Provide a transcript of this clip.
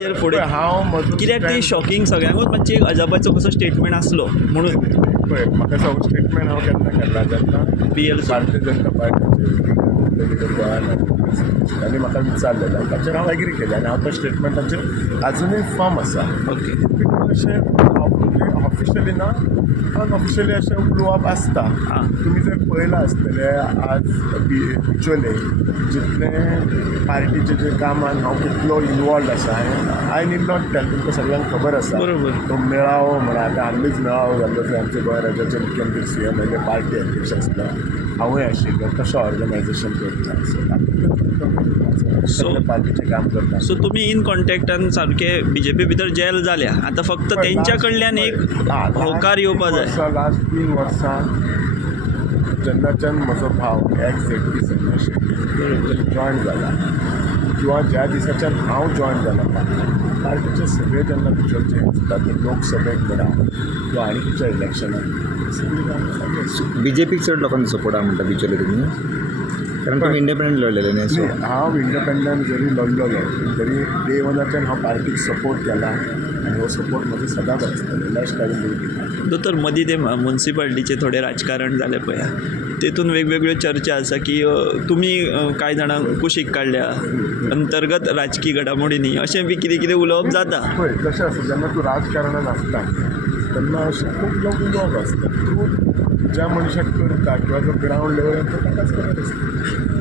फुडें हांव कित्याक ती शॉकिंग सगळ्यांकूच मातशी एक अजापाचो कसो स्टेटमेंट आसलो म्हणून पळय म्हाका सगळो स्टेटमेंट हांव केन्ना केला जेन्ना PL भारतीय जनता पार्टीचे गोंयांत आनी म्हाका विचारलेलें ताचेर हांव एग्री केलें आनी हांव त्या स्टेटमेंटाचेर आजुनूय फर्म आसा. ओके अशें ऑफिशियली ना अनऑफिशियली अशें उलोवप आसता. आं. तुमी जर पळयलां आसतलें आज एक्चुअली जितले पार्टीचे जे कामान हांव कितलो इनवॉल्ड आसा आय नीड नॉट टेल तुमकां सगळ्यांक खबर आसा. बरोबर. तो मेळावो म्हणा आतां हाल्लींच मेळावो जाल्लो थंय आमच्या गोंय राज्याचे मुख्यमंत्री CM म्हणजे पार्टी अध्यक्ष आसलो हांवूय आशिल्लो कशें ऑर्गनायजेशन करता सगळे पार्टीचें काम करता. सो तुमी इन कॉन्टॅक्टान सारके BJP भितर जेल जाल्या आतां फक्त तेंच्या कडल्यान एक होकार येवपा जाय. लास्ट 3 वर्सां जेन्नाच्यान म्हजो भाव एक्स-80 संन्यास जॉयन जाला किंवा ज्या दिसाच्यान हांव जॉयन जाला पार्टीचे सगळे जेन्ना भितर जे आसता ते लोकसभेक म्हणा किंवा आनी खंयच्या इलेक्शनाक सगळीं कामां BJPक चड लोकांचो सपोर्ट आहा म्हणटा बिचोले तुमी, कारण तुमी इंडिपेंडंट लढलेले न्ही. सो हांव इंडिपेंडंट जरी लढलोलो तरी डे वनाच्यान हांव पार्टीक सपोर्ट केला आनी हो सपोर्ट म्हजो सदांच आसतलो लास्ट टायम. दोतोर मदीं ते म्युन्सिपाल्टीचे थोडे राजकारण जालें पळय तेतून वेगवेगळ्यो चर्चा आसा की तुमी कांय जाणांक कुशीक काडल्या अंतर्गत राजकीय घडामोडींनी अशें बी कितें कितें उलोवप जाता. पळय कशें आसा जेन्ना तूं राजकारणान आसता तेन्ना अशें खूब लोक उलोवप आसता तूं ज्या मनशाक करता किंवा जो ग्रावंड लेवलार ताकाच खबर आसता.